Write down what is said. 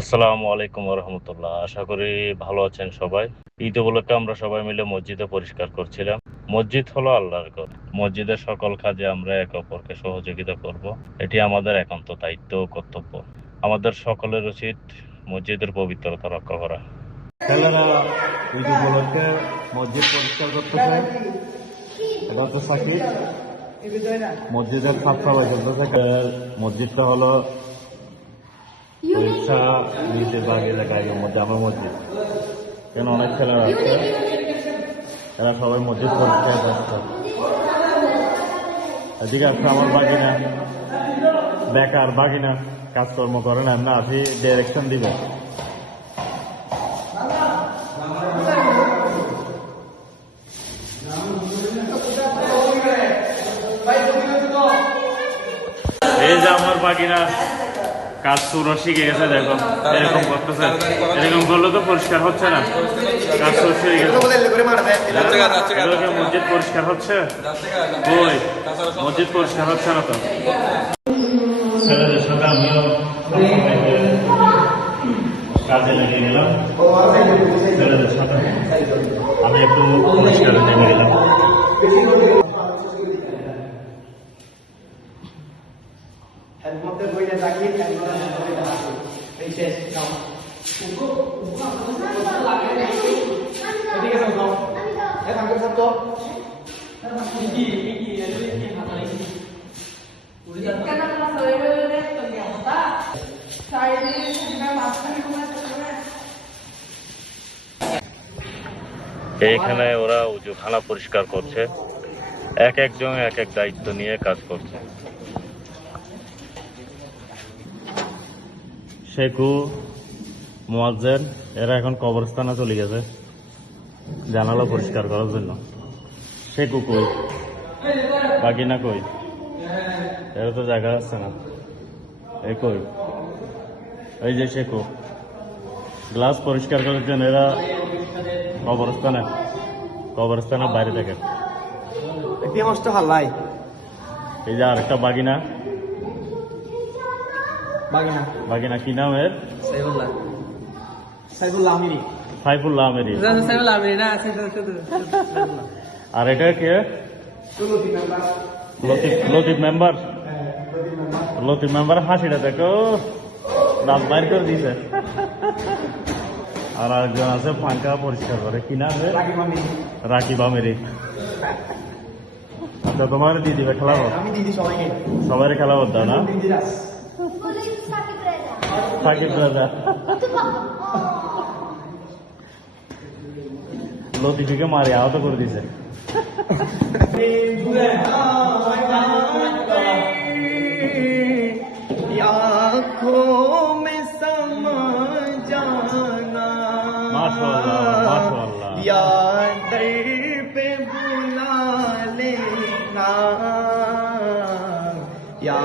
আসসালামু আলাইকুম রহমতুল্লাহ। আশা করি ভালো আছেন সবাই। ঈদ উপলক্ষে আমরা সবাই মিলে মসজিদে পরিষ্কার করছিলাম। মসজিদ হলো আল্লাহর ঘর। মসজিদের সকল কাজে আমরা একে অপরকে সহযোগিতা করব। এটি আমাদের একান্ত দায়িত্ব ও কর্তব্য। আমাদের সকলের উচিত মসজিদের পবিত্রতা রক্ষা করা। ছেলেরা ঈদ উপলক্ষে মসজিদ পরিষ্কার করতেছে। এটা হচ্ছে সাকিব, মসজিদের সাফ সাফাই চলতেছে। মসজিদটা হলো নিজের বাগের জায়গায় মধ্যে আমার মসজিদ। কেন অনেক ছেলেরা আছে, এরা সবাই মসজিদ পরিষ্কার করছে। এদিকে আছে আমার বাগিনা, বেকার বাগিনা, কাজকর্ম করে না, এমনি আসি ডিরেকশন দিবে। এই যে আমার বাকিরা কাজ শুরু শিখে গেছে, দেখো এরকম করতেছে। এরকম করলে তো পরিষ্কার হচ্ছে না, কাজ শুরু শিখে গেছে। মসজিদ পরিষ্কার হচ্ছে, ওই মসজিদ পরিষ্কার হচ্ছে না তো। ছেলেদের সাথে আমিও কাজে লেগে গেলাম। ছেলেদের সাথে আমি একটু পরিষ্কারে নেমে গেলাম। এইখানে ওরা উজুখানা পরিষ্কার করছে, এক একজন এক এক দায়িত্ব নিয়ে কাজ করছে। শেখু, মুয়াজ্জেন এরা এখন কবরস্থানে চলে গেছে জানালা পরিষ্কার করার জন্য। শেখু কই, বাগিনা কই? এরা তো জায়গা আছে না। এই কই, এই যে শেখু গ্লাস পরিষ্কার করার জন্য এরা কবরস্থানের বাইরে দেখে। এই যে আরেকটা বাগিনা, বাগিনা কি নাম এর? সাইফুল্লাহ আমিরি। আর এটা কে? লতিফ মেম্বার। লতিফ মেম্বার হাসিটা দেখো, দাঁত বাইর করে দিয়েছে। আর আরেকজন আছে পাঙ্খা পরিষ্কার করে, কি নাম? রাকিব আমিরি। আচ্ছা, তোমার দিদি খেলাবো? সবাই খেলাবো দাও না? সাকিব রাজা লতিফিকে মারি আহত করে দিছে। माशाअल्लाह माशाअल्लाह या दर पे बुला लेना या